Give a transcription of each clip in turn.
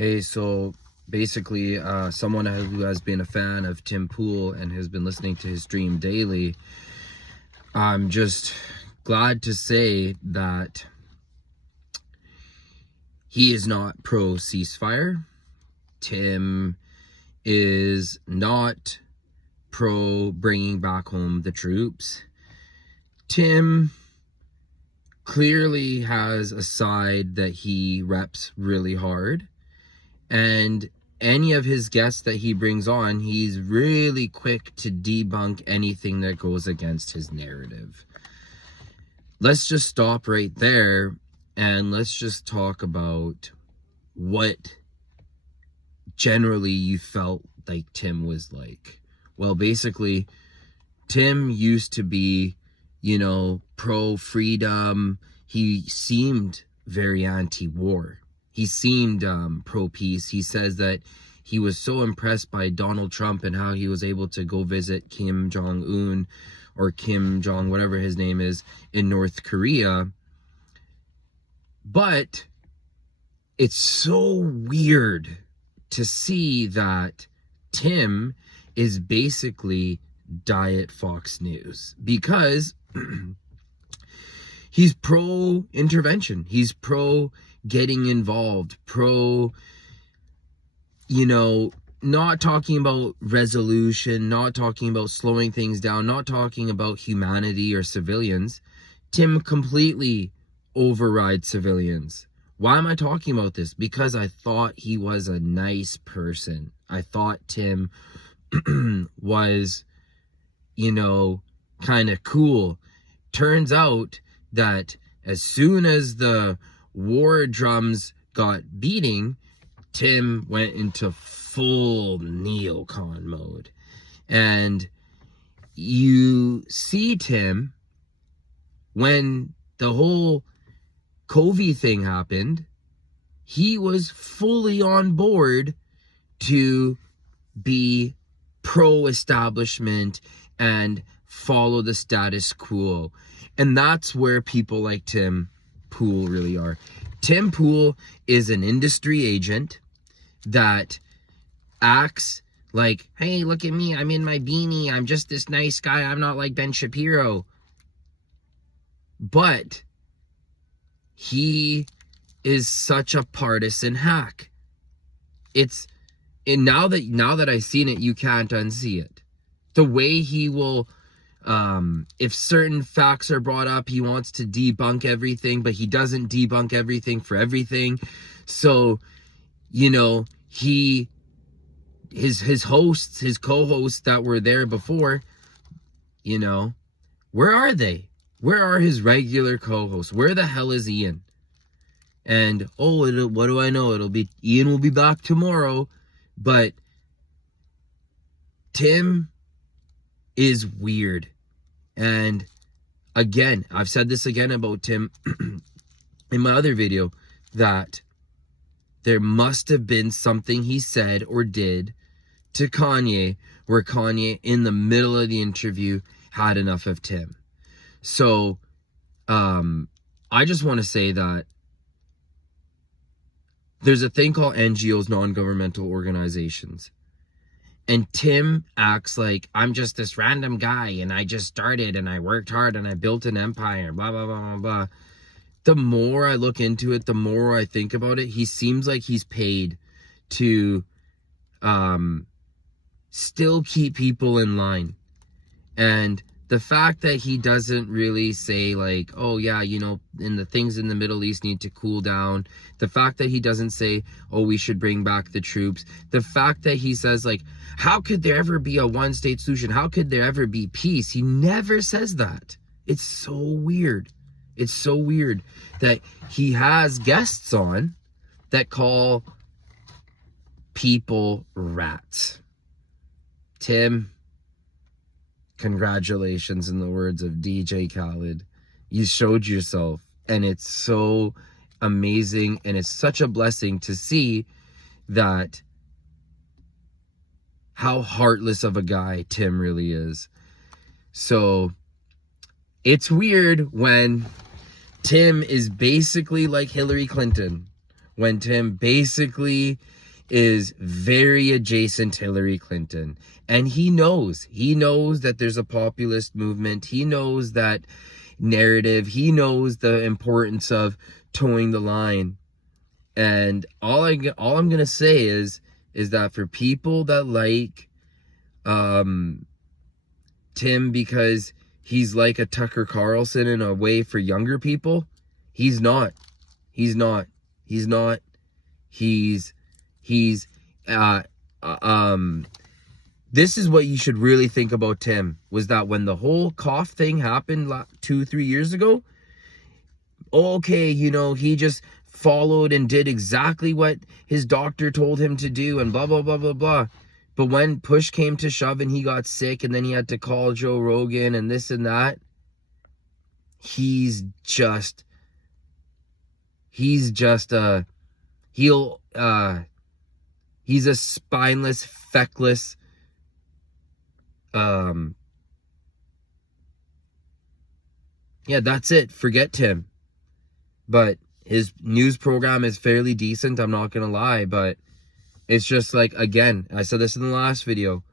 Hey, so basically, someone who has been a fan of Tim Pool and has been listening to his stream daily, I'm just glad to say that he is not pro ceasefire. Tim is not pro bringing back home the troops. Tim clearly has a side that he reps really hard. And any of his guests that he brings on, he's really quick to debunk anything that goes against his narrative. Let's just stop right there and let's just talk about what generally you felt like Tim was like. Well, basically, Tim used to be, pro-freedom. He seemed very anti-war. He seemed pro-peace. He says that he was so impressed by Donald Trump and how he was able to go visit Kim Jong-un or Kim Jong, whatever his name is, in North Korea. But it's so weird to see that Tim is basically Diet Fox News because he's pro-intervention. He's pro getting involved, pro, not talking about resolution, not talking about slowing things down, not talking about humanity or civilians. Tim completely overrides civilians. Why am I talking about this? Because I thought he was a nice person. I thought Tim was, kind of cool. Turns out that as soon as the war drums got beating, Tim went into full neocon mode. And you see Tim, when the whole COVID thing happened, he was fully on board to be pro-establishment and follow the status quo. And that's where people like Tim Pool really are. Tim Pool is an industry agent that acts like, hey, look at me, I'm in my beanie, I'm just this nice guy, I'm not like Ben Shapiro. But he is such a partisan hack. Now that I've seen it, you can't unsee it. The way he will, if certain facts are brought up, he wants to debunk everything, but he doesn't debunk everything for everything. So, his hosts, his co-hosts that were there before, where are they? Where are his regular co-hosts? Where the hell is Ian? And, what do I know? Ian will be back tomorrow. But Tim is weird. And again, I've said this again about Tim in my other video, that there must have been something he said or did to Kanye where Kanye in the middle of the interview had enough of Tim. So I just want to say that there's a thing called NGOs, non-governmental organizations. And Tim acts like, I'm just this random guy and I just started and I worked hard and I built an empire, blah, blah, blah, blah, blah. The more I look into it, the more I think about it, he seems like he's paid to still keep people in line. And the fact that he doesn't really say like, oh yeah, and the things in the Middle East need to cool down. The fact that he doesn't say, oh, we should bring back the troops. The fact that he says like, how could there ever be a one-state solution? How could there ever be peace? He never says that. It's so weird. It's so weird that he has guests on that call people rats. Tim, congratulations, in the words of DJ Khaled. You showed yourself, and it's so amazing, and it's such a blessing to see that how heartless of a guy Tim really is. So it's weird when Tim is basically like Hillary Clinton, when Tim basically is very adjacent to Hillary Clinton. And he knows that there's a populist movement. He knows that narrative. He knows the importance of towing the line. And all I'm going to say is that for people that like Tim because he's like a Tucker Carlson in a way for younger people, he's not. This is what you should really think about Tim, was that when the whole cough thing happened 2-3 years ago, okay, you know, he just followed and did exactly what his doctor told him to do and blah, blah, blah, blah, blah. But when push came to shove and he got sick and then he had to call Joe Rogan and this and that, he's a spineless, feckless, yeah, that's it. Forget Tim. But his news program is fairly decent, I'm not gonna lie, but it's just like, again, I said this in the last video,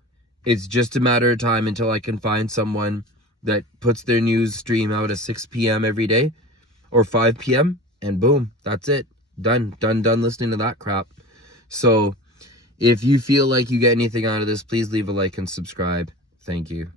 it's just a matter of time until I can find someone that puts their news stream out at 6 p.m. every day or 5 p.m. and boom, that's it. Done listening to that crap. So if you feel like you get anything out of this, please leave a like and subscribe. Thank you.